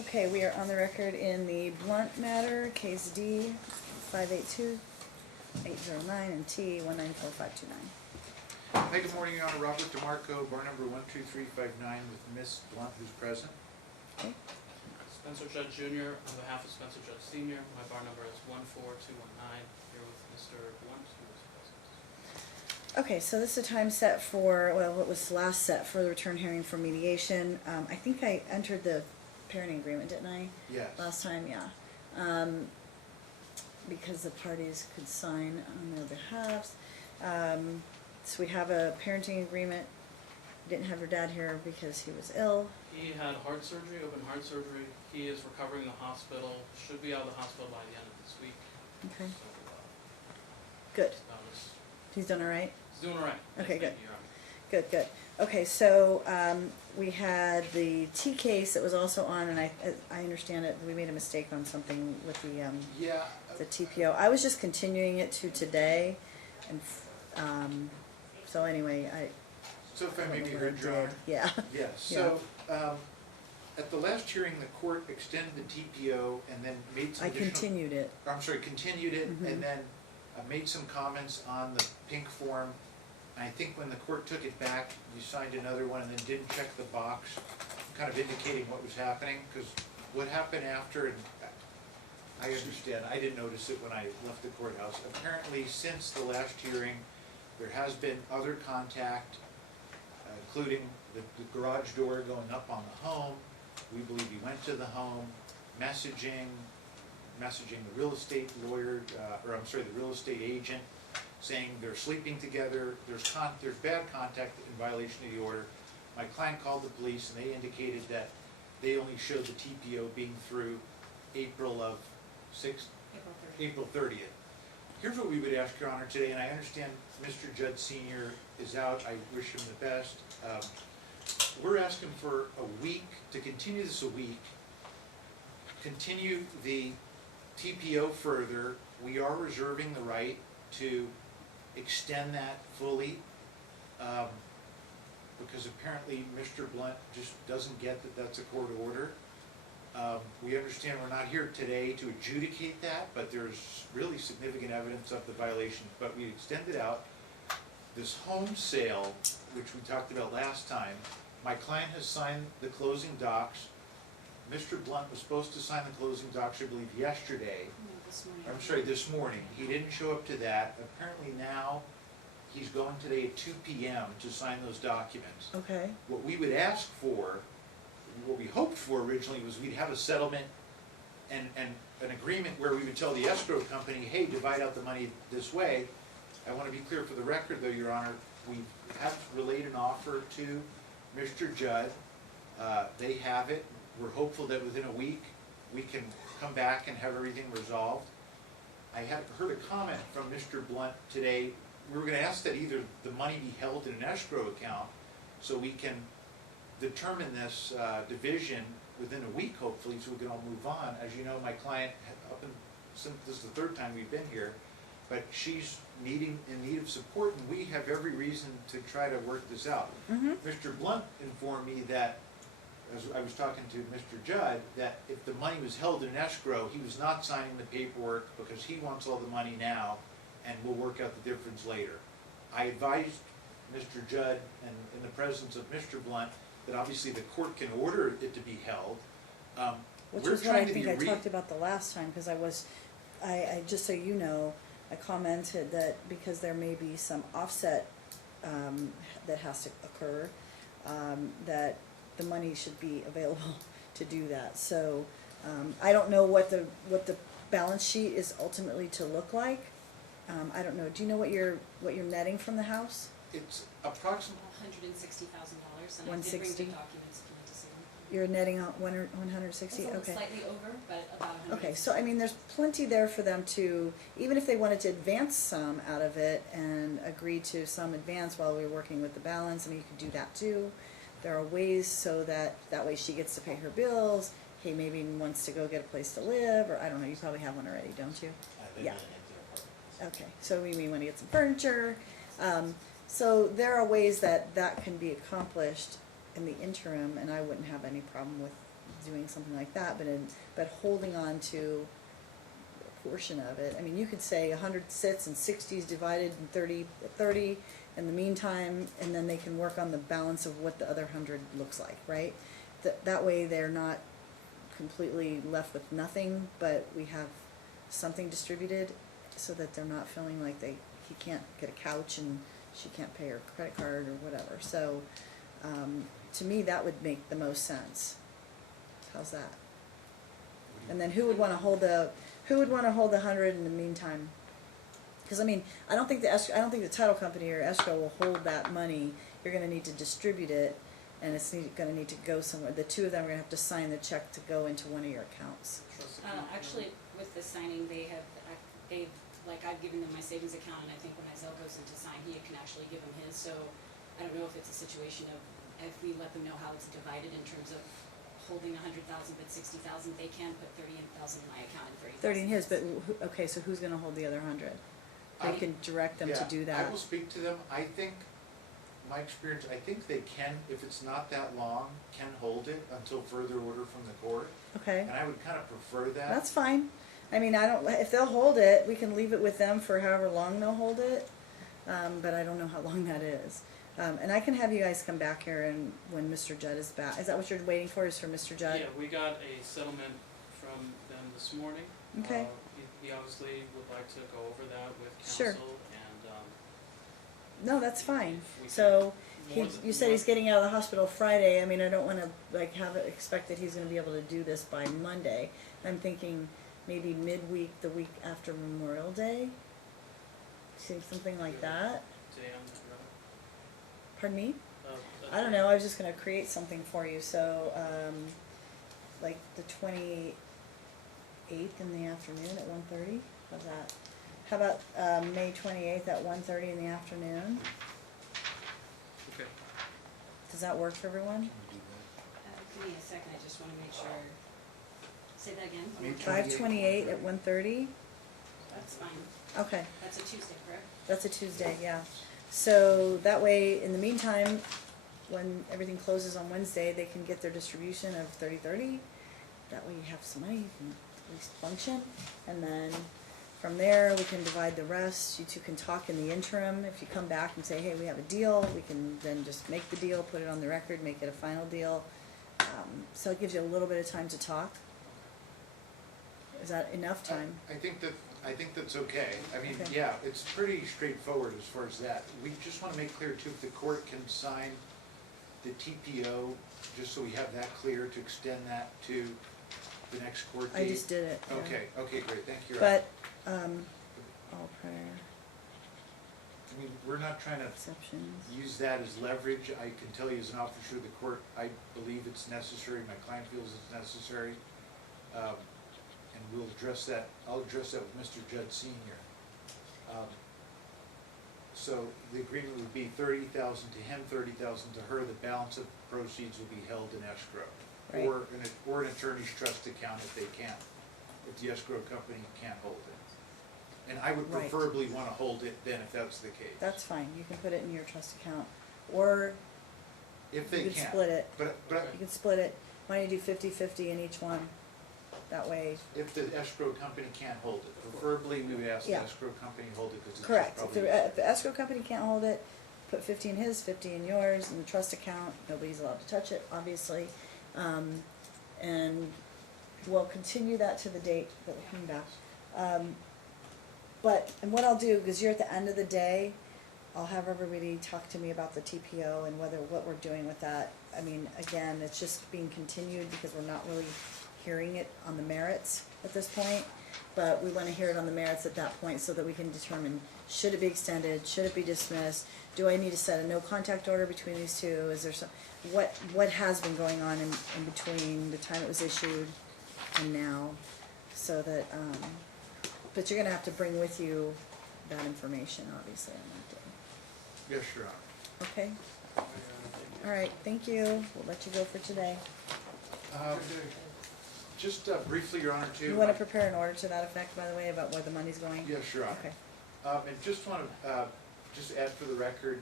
Okay, we are on the record in the Blunt matter, case D 582-809 and T 194-529. Hi, good morning, Your Honor. Robert DeMarco, bar number 12359 with Miss Blunt, who's present. Okay. Spencer Judd Jr. on behalf of Spencer Judd Sr. My bar number is 14219. Here with Mr. Blunt, who is present. Okay, so this is a time set for, well, what was last set for the return hearing for mediation. I think I entered the parenting agreement, didn't I? Yes. Last time, yeah. Because the parties could sign on their behalves. So we have a parenting agreement. Didn't have her dad here because he was ill. He had heart surgery, open heart surgery. He is recovering in the hospital. Should be out of the hospital by the end of this week. Okay. So, Good. that was, He's done all right? he's doing all right. Okay, Yes, good. thank you, Your Honor. Good, good. Okay, so we had the T case that was also on, and I understand it, we made a mistake on something with Yeah. the TPO. I was just continuing it to today, and so anyway, So if I may be don't know heard, what Your I Honor? did. Yeah. Yes. So, at the last hearing, the court extended the TPO and then made some I additional... continued it. Continued it, Mhm. and then made some comments on the pink form. And I think when the court took it back, you signed another one and then didn't check the box, kind of indicating what was happening, because what happened after, and I understand, I didn't notice it when I left the courthouse. Apparently, since the last hearing, there has been other contact, including the garage door going up on the home. We believe he went to the home, messaging the real estate lawyer, the real estate agent, saying they're sleeping together, there's bad contact in violation of the order. My client called the police and they indicated that they only showed the TPO being through April 30th. Here's what we would ask, Your Honor, today, and I understand Mr. Judd Sr. is out, I wish him the best. We're asking for a week, to continue this a week, continue the TPO further. We are reserving the right to extend that fully, because apparently Mr. Blunt just doesn't get that that's a court order. We understand we're not here today to adjudicate that, but there's really significant evidence of the violation. But we extended out this home sale, which we talked about last time. My client has signed the closing docs. Mr. Blunt was supposed to sign the closing docs, I believe, yesterday. This morning. He didn't show up to that. Apparently now, he's going today at 2 p.m. to sign those documents. Okay. What we would ask for, what we hoped for originally, was we'd have a settlement and an agreement where we would tell the escrow company, hey, divide out the money this way. I want to be clear for the record, though, Your Honor, we have relayed an offer to Mr. Judd. They have it. We're hopeful that within a week we can come back and have everything resolved. I had heard a comment from Mr. Blunt today. We were going to ask that either the money be held in an escrow account so we can determine this division within a week, hopefully, so we can all move on. As you know, my client, since this is the third time we've been here, but she's in need of support, and we have every reason to try to work this out. Mm-hmm. Mr. Blunt informed me that, as I was talking to Mr. Judd, that if the money was held in escrow, he was not signing the paperwork because he wants all the money now, and we'll work out the difference later. I advised Mr. Judd, and in the presence of Mr. Blunt, that obviously the court can order it to be held. Which We're was what I trying to think be I talked about the last time, because I just so you know, I commented that because there may be some offset that has to occur, that the money should be available to do that. So I don't know what the balance sheet is ultimately to look like. I don't know. Do you know what you're netting from the house? It's approximately $160,000, and I did bring 160? the documents if you need to see them. You're netting out 160. It's a little Okay. slightly over, but about 100. Okay, so I mean, there's plenty there for them to, even if they wanted to advance some out of it and agree to some advance while we were working with the balance, I mean, you could do that too. There are ways so that way she gets to pay her bills. He maybe wants to go get a place to live, or I don't know, you probably have one already, don't you? Yeah. Okay, so we mean when he gets some furniture. So there are ways that can be accomplished in the interim, and I wouldn't have any problem with doing something like that, but holding on to a portion of it. I mean, you could say 100 sits and 60 is divided in 30 in the meantime, and then they can work on the balance of what the other 100 looks like, right? That way they're not completely left with nothing, but we have something distributed so that they're not feeling like he can't get a couch and she can't pay her credit card or whatever. So, to me, that would make the most sense. How's that? And then who would wanna hold the 100 in the meantime? Cause I mean, I don't think the title company or escrow will hold that money. You're gonna need to distribute it, and it's gonna need to go somewhere. The two of them are gonna have to sign the check to go into one of your accounts. Trust account. Actually, with the signing, I've given them my savings account, and I think when Izell goes in to sign, he can actually give them his, so I don't know if it's a situation of, if we let them know how it's divided in terms of holding 100,000 but 60,000, they can put 30,000 in my account and 30,000. 30 in his, but okay, so who's gonna hold the other 100? They can direct them to do that. I will speak to them. I think, my experience, I think they can, if it's not that long, can hold it until further order from the court. Okay. And I would kind of prefer that. That's fine. I mean, if they'll hold it, we can leave it with them for however long they'll hold it, but I don't know how long that is. And I can have you guys come back here and when Mr. Judd is back. Is that what you're waiting for, is for Mr. Judd? Yeah, we got a settlement from them this morning. Okay. He obviously would like to go over that with Sure. counsel and, No, that's fine. if we So, can- more you said he's getting out of the hospital Friday. I mean, I don't wanna, expect that he's gonna be able to do this by Monday. I'm thinking maybe midweek, the week after Memorial Day. See, something like that. Day on the road. Pardon me? Uh, I don't know, I was just gonna create something for you, so, like the 28th in the afternoon at 1:30, how's that? How about, May 28th at 1:30 in the afternoon? Okay. Does that work for everyone? Give me a second, I just wanna make sure. Say that again. May 5/28 at 1:30? That's fine. Okay, That's a Tuesday, correct? that's a Tuesday, yeah. So that way, in the meantime, when everything closes on Wednesday, they can get their distribution of 30/30. That way you have some money, you can at least function. And then from there, we can divide the rest. You two can talk in the interim. If you come back and say, hey, we have a deal, we can then just make the deal, put it on the record, make it a final deal. So it gives you a little bit of time to talk. Is that enough time? I think that's okay. I mean, Okay. yeah, it's pretty straightforward as far as that. We just wanna make clear too, if the court can sign the TPO, just so we have that clear to extend that to the next court date. I just did it. yeah. Okay, great, thank you. But, all prior I mean, we're not trying to exceptions. use that as leverage. I can tell you as an officer of the court, I believe it's necessary, my client feels it's necessary. And we'll address that, I'll address that with Mr. Judd Senior. So the agreement would be 30,000 to him, 30,000 to her, the balance of proceeds will be held in escrow. Right. Or an attorney's trust account if they can, if the escrow company can't hold it. And I would Right. preferably wanna hold it then if that's the case. That's fine, you can put it in your trust account, or If you they can can. split it. But You can split it, why don't you do 50/50 in each one? That way, if the escrow company can't hold it, preferably we would ask the Yeah. escrow company to hold it, because it's correct, probably. if the escrow company can't hold it, put 50 in his, 50 in yours, in the trust account, nobody's allowed to touch it, obviously. And we'll continue that to the date that we're coming back. And what I'll do, because you're at the end of the day, I'll have everybody talk to me about the TPO and what we're doing with that. I mean, again, it's just being continued because we're not really hearing it on the merits at this point. But we wanna hear it on the merits at that point so that we can determine, should it be extended, should it be dismissed? Do I need to set a no contact order between these two? Is there what has been going on in between the time it was issued and now? So that, but you're gonna have to bring with you that information, obviously, on that day. Yes, Your Honor. Okay? All right, thank you. We'll let you go for today. Just briefly, Your Honor, too. You wanna prepare an order to that effect, by the way, about where the money's going? Yes, Your Honor. Okay. And just wanna, just add for the record,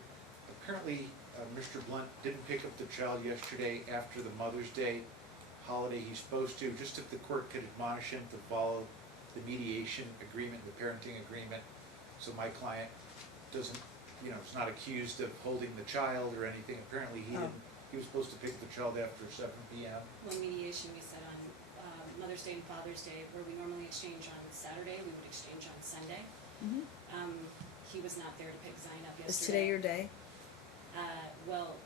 apparently, Mr. Blunt didn't pick up the child yesterday after the Mother's Day holiday he's supposed to, just if the court could admonish him to follow the mediation agreement, the parenting agreement, so my client doesn't, you know, is not accused of holding the child or anything. Apparently he didn't, he was supposed to pick the child after 7 p.m. Well, mediation, we said on Mother's Day and Father's Day, where we normally exchange on Saturday, we would exchange on Sunday. Mhm. He was not there to pick Zion up yesterday. Is today your day? Well,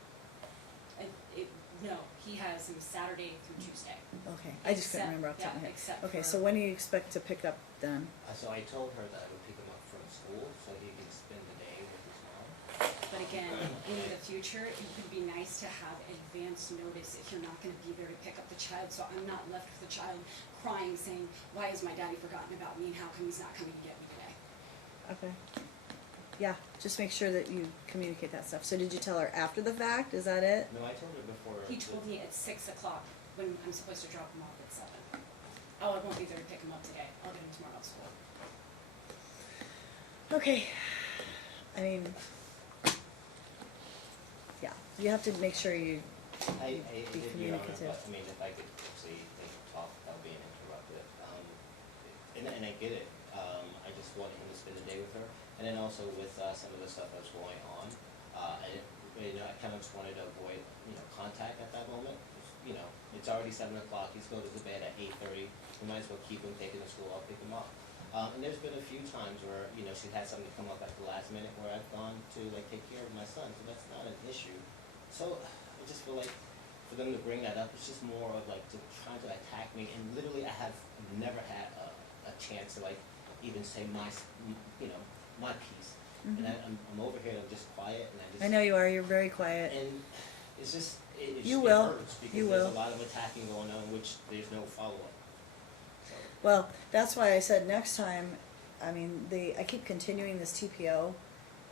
no, he has him Saturday through Tuesday. Okay, I just couldn't Except- remember off the top of my yeah, head. except Okay, for- so when do you expect to pick up then? So I told her that I would pick him up from school so he can spend the day with his mom. But again, in the future, it would be nice to have advance notice if you're not gonna be there to pick up the child, so I'm not left with the child crying, saying, why has my daddy forgotten about me and how come he's not coming to get me today? Okay. Yeah, just make sure that you communicate that stuff. So did you tell her after the fact? Is that it? No, I told her before. He told me at 6 o'clock when I'm supposed to drop him off at 7. Oh, I won't be there to pick him up today, I'll get him tomorrow at school. Okay. I mean, yeah, you have to make sure you I be did, Your Honor, communicative. but I mean, if I could say, talk without being interrupted. And I get it, I just wanted him to spend the day with her. And then also with, some of the stuff that's going on, I kind of just wanted to avoid, contact at that moment. You know, it's already 7 o'clock, he's going to bed at 8:30, we might as well keep him, take him to school, I'll pick him up. And there's been a few times where, she's had something come up at the last minute where I've gone to take care of my son, so that's not an issue. So I just feel like for them to bring that up, it's just more of trying to attack me, and literally I have never had a chance to even say my piece. And I'm over here, I'm just quiet, and I know you are, you're very quiet. and it's just, it You just will. hurts because You there's will. a lot of attacking going on, which there's no follow-up. So, Well, that's why I said next time, I mean, I keep continuing this TPO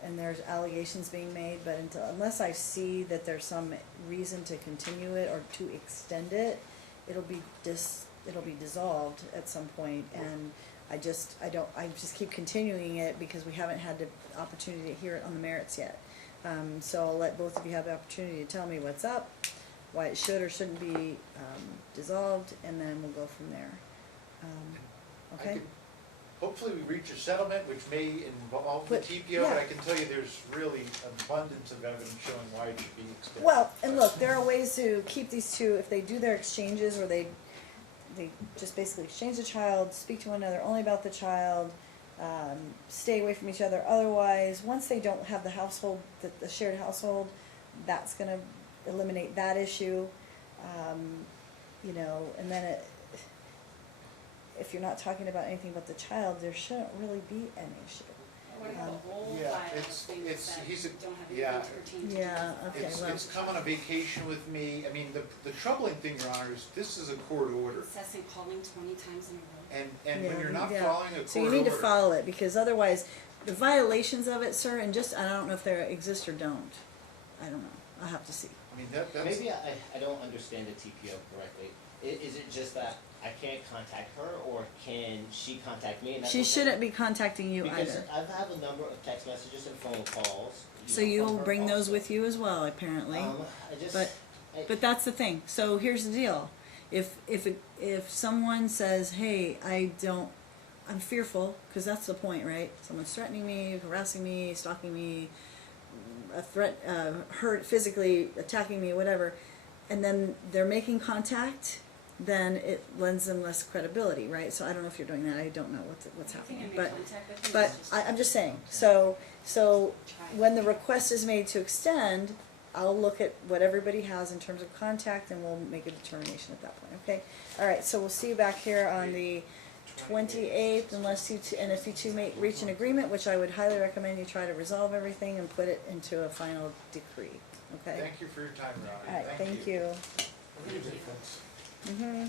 and there's allegations being made, but unless I see that there's some reason to continue it or to extend it, it'll be dissolved at some point, and I just keep continuing it because we haven't had the opportunity to hear it on the merits yet. So I'll let both of you have the opportunity to tell me what's up, why it should or shouldn't be dissolved, and then we'll go from there. I Okay? could- Hopefully we reach a settlement which may involve the But, TPO, but yeah. I can tell you there's really abundance of evidence showing why it should be extended. Well, and look, there are ways to keep these two, if they do their exchanges where they just basically exchange the child, speak to one another only about the child, stay away from each other otherwise. Once they don't have the household, the shared household, that's gonna eliminate that issue. And then if you're not talking about anything but the child, there shouldn't really be an issue. I wanna have a whole Yeah, pile of it's- things it's- that he's a- don't have yeah. anything to pertain to do Yeah, with- okay, well. It's come on a vacation with me. I mean, the troubling thing, Your Honor, is this is a court order. Incessant calling 20 times in a row. And when Yeah, you're not yeah. following a court order. So you need to follow it, because otherwise, the violations of it, sir, and I don't know if they exist or don't. I don't know. I'll have to see. I mean, that's. maybe I don't understand the TPO correctly. Is it just that I can't contact her, or can she contact me? And that's She okay? shouldn't be contacting you Because either. I've had a number of text messages and phone calls. So from you'll her bring those also. with you as well, apparently. But- But that's the thing. So here's the deal. If someone says, "Hey, I'm fearful," because that's the point, right? Someone's threatening me, harassing me, stalking me, hurt physically, attacking me, whatever, and then they're making contact, then it lends them less credibility, right? So I don't know if you're doing that. I don't know what's I think I happening, made but contact with him, but it's just I'm just saying. So child. when the request is made to extend, I'll look at what everybody has in terms of contact, and we'll make a determination at that point, okay? All right, so we'll see you back here on the 28th, unless and if you two reach an agreement, which I would highly recommend you try to resolve everything and put it into a final decree, okay? Thank you for your time, Your Honor. All right, thank you. Thank you. Mm-hmm.